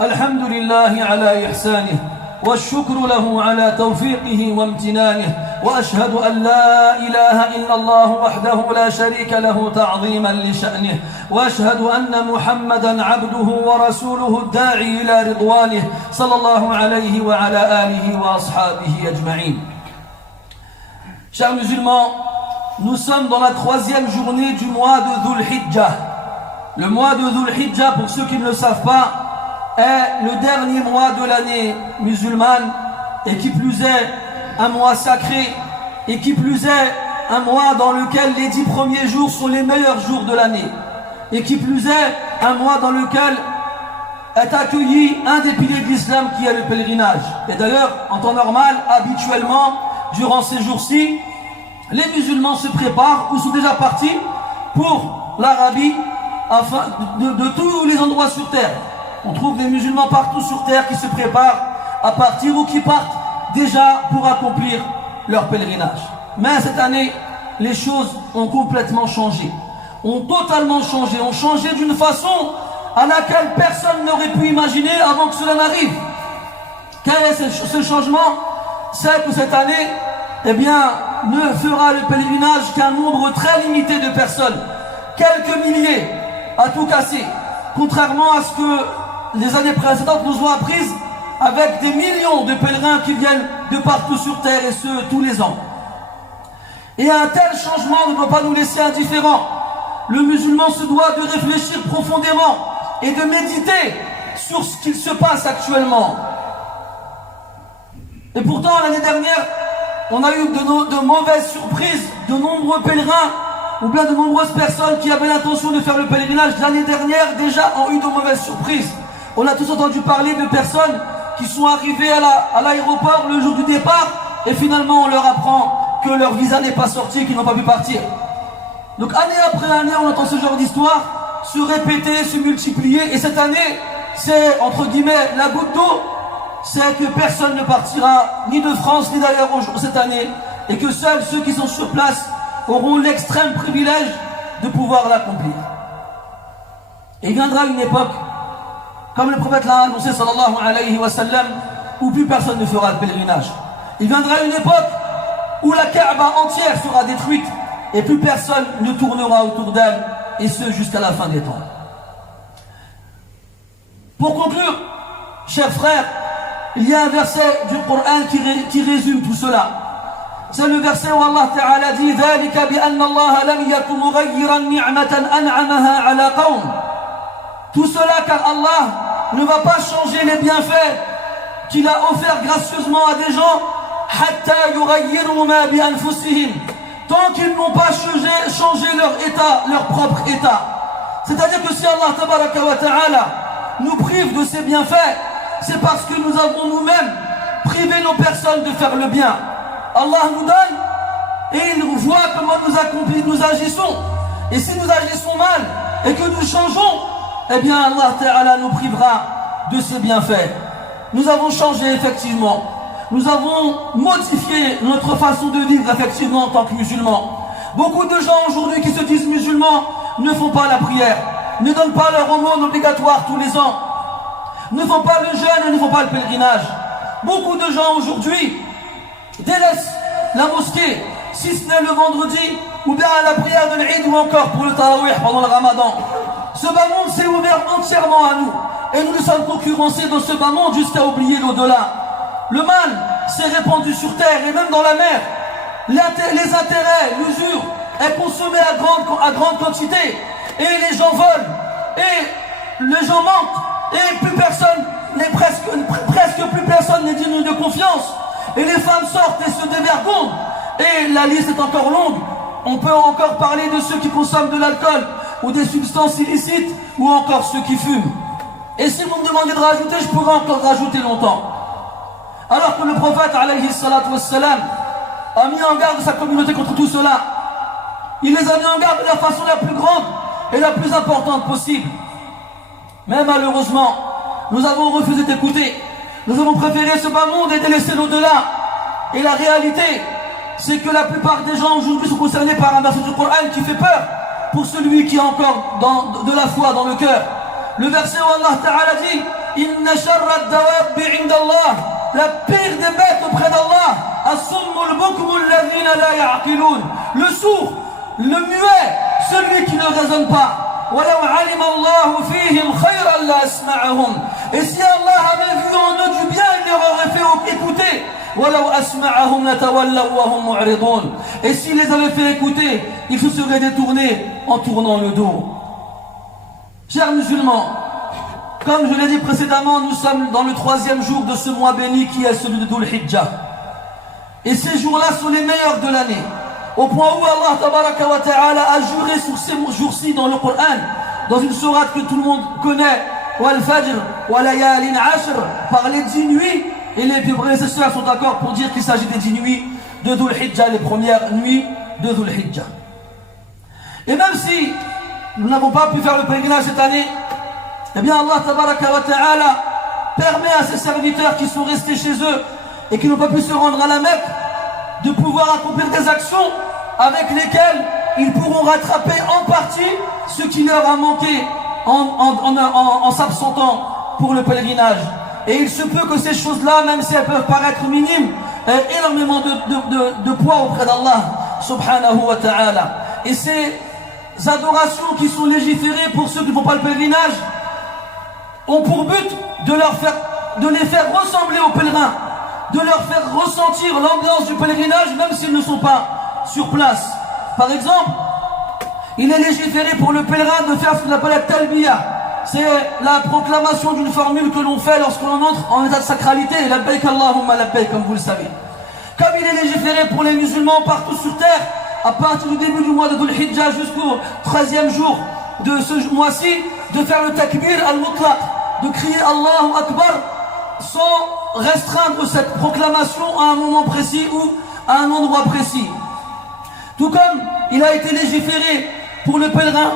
الحمد لله على إحسانه والشكر له على توفيقه وامتنانه وأشهد أن لا إله إلا الله وحده لا شريك له تعظيما لشأنه وأشهد أن محمدا عبده ورسوله الداعي إلى رضوانه صلى الله عليه وعلى آله وأصحابه أجمعين. Chers musulmans, nous sommes dans la 3e journée du mois de Dhul Hijjah. Le mois de Dhul Hijjah, pour ceux qui ne le savent pas, est le dernier mois de l'année musulmane, et qui plus est un mois sacré, et qui plus est un mois dans lequel les 10 premiers jours sont les meilleurs jours de l'année, et qui plus est un mois dans lequel est accueilli un des piliers de l'islam qui est le pèlerinage. Et d'ailleurs, en temps normal, habituellement, durant ces jours-ci, les musulmans se préparent ou sont déjà partis pour l'Arabie, afin de tous les endroits sur terre. On trouve des musulmans partout sur terre qui se préparent à partir ou qui partent déjà pour accomplir leur pèlerinage. Mais cette année, les choses ont complètement changé. Ont totalement changé. Ont changé d'une façon à laquelle personne n'aurait pu imaginer avant que cela n'arrive. Quel est ce changement? C'est que cette année, eh bien, ne fera le pèlerinage qu'un nombre très limité de personnes. Quelques milliers, à tout casser. Contrairement à ce que les années précédentes nous ont apprises, avec des millions de pèlerins qui viennent de partout sur terre, et ce, tous les ans. Et un tel changement ne doit pas nous laisser indifférents. Le musulman se doit de réfléchir profondément et de méditer sur ce qu'il se passe actuellement. Et pourtant, l'année dernière, on a eu de mauvaises surprises, de nombreux pèlerins, ou bien de nombreuses personnes qui avaient l'intention de faire le pèlerinage l'année dernière déjà ont eu de mauvaises surprises. On a tous entendu parler de personnes qui sont arrivées à l'aéroport le jour du départ et finalement on leur apprend que leur visa n'est pas sorti et qu'ils n'ont pas pu partir. Donc année après année on entend ce genre d'histoire se répéter, se multiplier, et cette année c'est entre guillemets la goutte d'eau, c'est que personne ne partira ni de France ni d'ailleurs cette année, et que seuls ceux qui sont sur place auront l'extrême privilège de pouvoir l'accomplir. Et il viendra une époque, comme le prophète l'a annoncé sallallahu alayhi wa sallam, où plus personne ne fera le pèlerinage. Il viendra une époque où la Kaaba entière sera détruite et plus personne ne tournera autour d'elle, et ce jusqu'à la fin des temps. Pour conclure, chers frères, il y a un verset du Coran qui résume tout cela. C'est le verset où Allah Ta'ala dit ذَلِكَ بِأَنَّ اللَّهَ لَمْ يَكُ مُغَيِّرًا نِعْمَةً أَنْعَمَهَا عَلَى قَوْمٍ. Tout cela car Allah ne va pas changer les bienfaits qu'il a offerts gracieusement à des gens حَتَّى يُغَيِّرُوا مَا بِأَنفُسِهِمْ, tant qu'ils n'ont pas changé leur état, leur propre état. C'est-à-dire que si Allah Tabaraka wa Ta'ala nous prive de ses bienfaits, c'est parce que nous avons nous-mêmes privé nos personnes de faire le bien. Allah nous donne et il voit comment nous agissons. Et si nous agissons mal et que nous changeons, eh bien Allah Ta'ala nous privera de ses bienfaits. Nous avons changé effectivement. Nous avons modifié notre façon de vivre effectivement en tant que musulmans. Beaucoup de gens aujourd'hui qui se disent musulmans ne font pas la prière, ne donnent pas leur aumône obligatoire tous les ans, ne font pas le jeûne et ne font pas le pèlerinage. Beaucoup de gens aujourd'hui délaissent la mosquée, si ce n'est le vendredi, ou bien à la prière de l'Eid, ou encore pour le Tarawih pendant le Ramadan. Ce bas monde s'est ouvert entièrement à nous, et nous nous sommes concurrencés dans ce bas monde jusqu'à oublier l'au-delà. Le mal s'est répandu sur terre et même dans la mer. Les intérêts, l'usure est consommée à grande quantité, et les gens volent, et les gens mentent, et plus personne n'est presque plus personne n'est digne de confiance. Et les femmes sortent et se dévergondent. Et la liste est encore longue. On peut encore parler de ceux qui consomment de l'alcool ou des substances illicites, ou encore ceux qui fument. Et si vous me demandez de rajouter, je pourrais encore rajouter longtemps. Alors que le prophète alayhi salatu wassalam a mis en garde sa communauté contre tout cela. Il les a mis en garde de la façon la plus grande et la plus importante possible. Mais malheureusement, nous avons refusé d'écouter. Nous avons préféré ce bas monde et délaissé l'au-delà. Et la réalité, c'est que la plupart des gens aujourd'hui sont concernés par un verset du Coran qui fait peur pour celui qui a encore de la foi dans le cœur. Le verset où Allah Ta'ala dit إِنَّ inna sharra ad-dawab 'inda Allah, la pire des bêtes auprès d'Allah, as-summu al-bukmu alladhina la ya'qilun, le sourd, le muet, celui qui ne raisonne pas. وَلَوْ عَلِمَ اللَّهُ فِيهِمْ خَيْرًا لَأَسْمَعَهُمْ. Et si Allah avait vu en eux du bien, il leur aurait fait écouter. وَلَوْ أَسْمَعَهُمْ لَتَوَلَّوْا وَهُمْ مُعْرِضُونَ. Et s'il les avait fait écouter, ils se seraient détournés en tournant le dos. Chers musulmans, comme je l'ai dit précédemment, nous sommes dans le 3e jour de ce mois béni qui est celui de Dhul Hijjah. Et ces jours-là sont les meilleurs de l'année. Au point où Allah tabaraka wa ta'ala a juré sur ces jours-ci dans le Coran, dans une sourate que tout le monde connaît, Wal Fajr, wa layalin ashr, par les 10 nuits, et les prédécesseurs sont d'accord pour dire qu'il s'agit des 10 nuits de Dhul Hijjah, les premières nuits de Dhul Hijjah. Et même si nous n'avons pas pu faire le pèlerinage cette année, eh bien Allah tabaraka wa ta'ala permet à ses serviteurs qui sont restés chez eux et qui n'ont pas pu se rendre à la Mecque de pouvoir accomplir des actions avec lesquelles ils pourront rattraper en partie ce qui leur a manqué en s'absentant pour le pèlerinage. Et il se peut que ces choses-là, même si elles peuvent paraître minimes, aient énormément de poids auprès d'Allah subhanahu wa ta'ala. Et ces adorations qui sont légiférées pour ceux qui ne font pas le pèlerinage ont pour but de les faire ressembler aux pèlerins, de leur faire ressentir l'ambiance du pèlerinage même s'ils ne sont pas sur place. Par exemple, il est légiféré pour le pèlerin de faire ce qu'on appelle la talbiya. C'est la proclamation d'une formule que l'on fait lorsque l'on entre en état de sacralité, labbaik Allahumma labbaik, comme vous le savez. Comme il est légiféré pour les musulmans partout sur terre, à partir du début du mois de Dhul Hijjah jusqu'au 13e jour de ce mois-ci, de faire le takbir al-mutlaq, de crier Allahu Akbar sans restreindre cette proclamation à un moment précis ou à un endroit précis. Tout comme il a été légiféré pour le pèlerin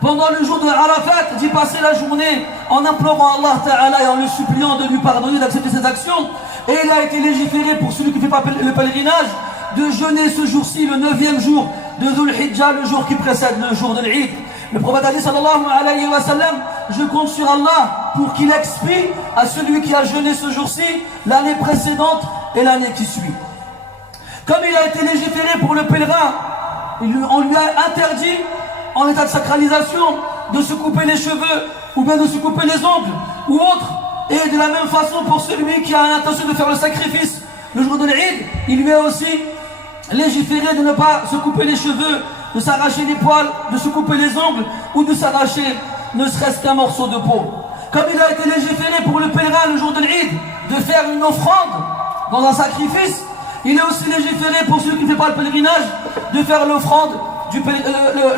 pendant le jour de Arafat d'y passer la journée en implorant Allah Ta'ala et en le suppliant de lui pardonner, d'accepter ses actions. Et il a été légiféré pour celui qui ne fait pas le pèlerinage de jeûner ce jour-ci, le 9e jour de Dhul Hijjah, le jour qui précède le jour de l'Eid. Le prophète a dit sallallahu alayhi wa sallam, je compte sur Allah pour qu'il expie à celui qui a jeûné ce jour-ci l'année précédente et l'année qui suit. Comme il a été légiféré pour le pèlerin, on lui a interdit en état de sacralisation de se couper les cheveux ou bien de se couper les ongles ou autre. Et de la même façon pour celui qui a l'intention de faire le sacrifice le jour de l'Eid, il lui a aussi légiféré de ne pas se couper les cheveux, de s'arracher les poils, de se couper les ongles ou de s'arracher ne serait-ce qu'un morceau de peau. Comme il a été légiféré pour le pèlerin le jour de l'Eid de faire une offrande dans un sacrifice, il est aussi légiféré pour celui qui ne fait pas le pèlerinage de faire l'offrande,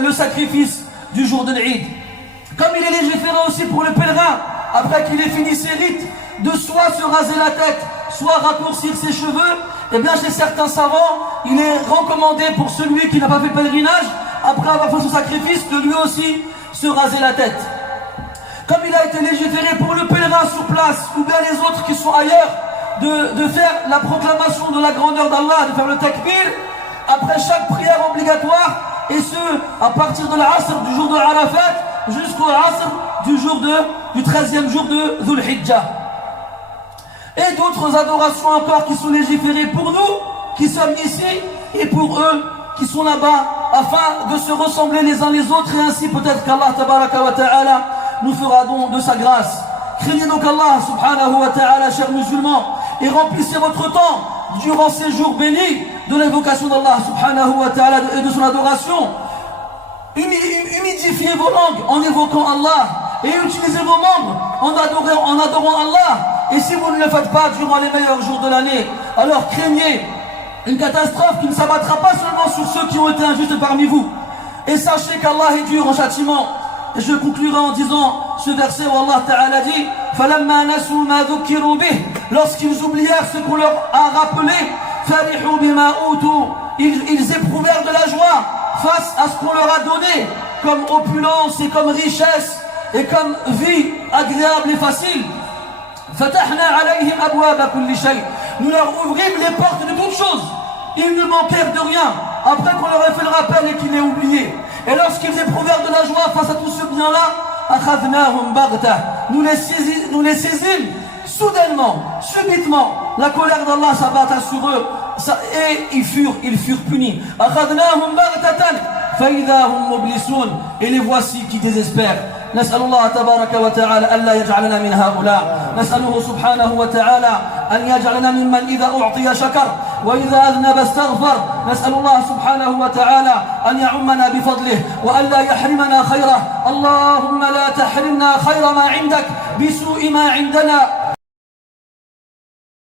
le sacrifice du jour de l'Eid. Comme il est légiféré aussi pour le pèlerin, après qu'il ait fini ses rites, de soit se raser la tête, soit raccourcir ses cheveux, et bien chez certains savants, il est recommandé pour celui qui n'a pas fait le pèlerinage, après avoir fait son sacrifice, de lui aussi se raser la tête. Comme il a été légiféré pour le pèlerin sur place, ou bien les autres qui sont ailleurs, de faire la proclamation de la grandeur d'Allah, de faire le takbir, après chaque prière obligatoire, et ce, à partir de l'Asr du jour de Arafat, jusqu'au Asr du 13e jour de Dhul Hijjah. Et d'autres adorations encore qui sont légiférées pour nous, qui sommes ici, et pour eux qui sont là-bas, afin de se ressembler les uns les autres, et ainsi peut-être qu'Allah tabaraka wa ta'ala nous fera don de sa grâce. Craignez donc Allah subhanahu wa ta'ala, chers musulmans, et remplissez votre temps durant ces jours bénis de l'invocation d'Allah subhanahu wa ta'ala et de son adoration. Humidifiez vos langues en évoquant Allah et utilisez vos membres en adorant Allah. Et si vous ne le faites pas durant les meilleurs jours de l'année, alors craignez une catastrophe qui ne s'abattra pas seulement sur ceux qui ont été injustes parmi vous. Et sachez qu'Allah est dur en châtiment. Et je conclurai en disant ce verset où Allah Ta'ala dit فَلَمَّا نَسُوا مَا ذُكِّرُوا بِهِ, lorsqu'ils oublièrent ce qu'on leur a rappelé, فَرِحُوا بِمَا أُوتُوا, ils éprouvèrent de la joie face à ce qu'on leur a donné comme opulence et comme richesse et comme vie agréable et facile. فَتَحْنَا عَلَيْهِمْ أَبْوَابَ كُلِّ شَيْءٍ, nous leur ouvrîmes les portes de toutes choses. Ils ne manquèrent de rien après qu'on leur ait fait le rappel et qu'ils l'aient oublié. Et lorsqu'ils éprouvèrent de la joie face à tout ce bien-là, أخذناهم بغتة. Nous les saisîmes soudainement, subitement. La colère d'Allah s'abatta sur eux et ils furent punis. أخذناهم بغتة فإذا هم مبلسون. Et les voici qui désespèrent. نسأل الله تبارك وتعالى ألا يجعلنا من هؤلاء. نسأله سبحانه وتعالى أن يجعلنا ممن إذا أعطي شكر وإذا أذنب استغفر. نسأل الله سبحانه وتعالى أن يعمنا بفضله وألا يحرمنا خيره. اللهم لا تحرمنا خير ما عندك بسوء ما عندنا.